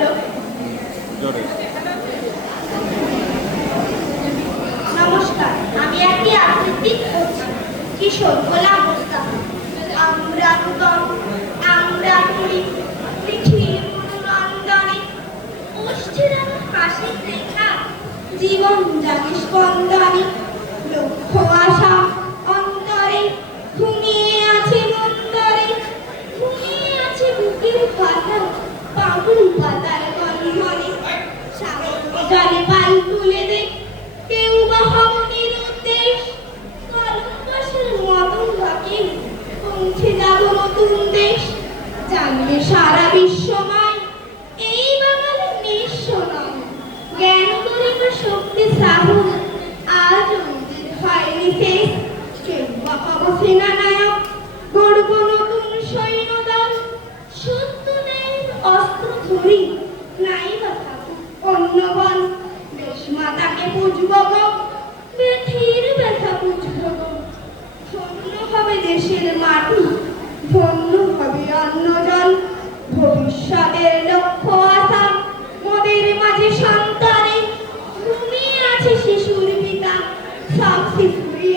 বলো। নমস্কার, আমি একটি আবৃত্তি করছি। কিশোর গোলাম মোস্তফা। আমরা নূতন, আমরা করি পৃথিবীর নন্দনে, অস্থির আমার হাসির রেখা, জীবন জাগে স্পন্দনে। লক্ষ্য আশা অন্তরে, ঘুমিয়ে আছে মন্তরে, ঘুমিয়ে আছে বুকের পাতা, পাগল পাতার গন্ধনে। সাগর জলে পাল তুলে দে, কেউ বা হবনের উদ্দেশ, কলঙ্কাশের মতন বাকি পৌঁছে যাব নতুন দেশ। জানবে সারা বিশ্বময় এই বাঙালি নিঃস্ব নয়, জ্ঞান গরিব শক্তি সাহস আজ আমাদের হয়নি শেষ। কেউ বা হব সেনানায়ক, গড়ব নতুন সৈন্যদল, শত্রুদের অস্ত্র ধরি নাই বা থাকুক অন্য বল। দেশ মাতাকে পুজব গো, ব্যথির ব্যথা বুঝব গো। ধন্য হবে দেশের মাটি, ধন্য হবে অন্নজল। ভবিষ্যতের লক্ষ্য আশা মোদের মাঝে সন্তানে, ঘুমিয়ে আছে শিশুর পিতা, সব শিশুরই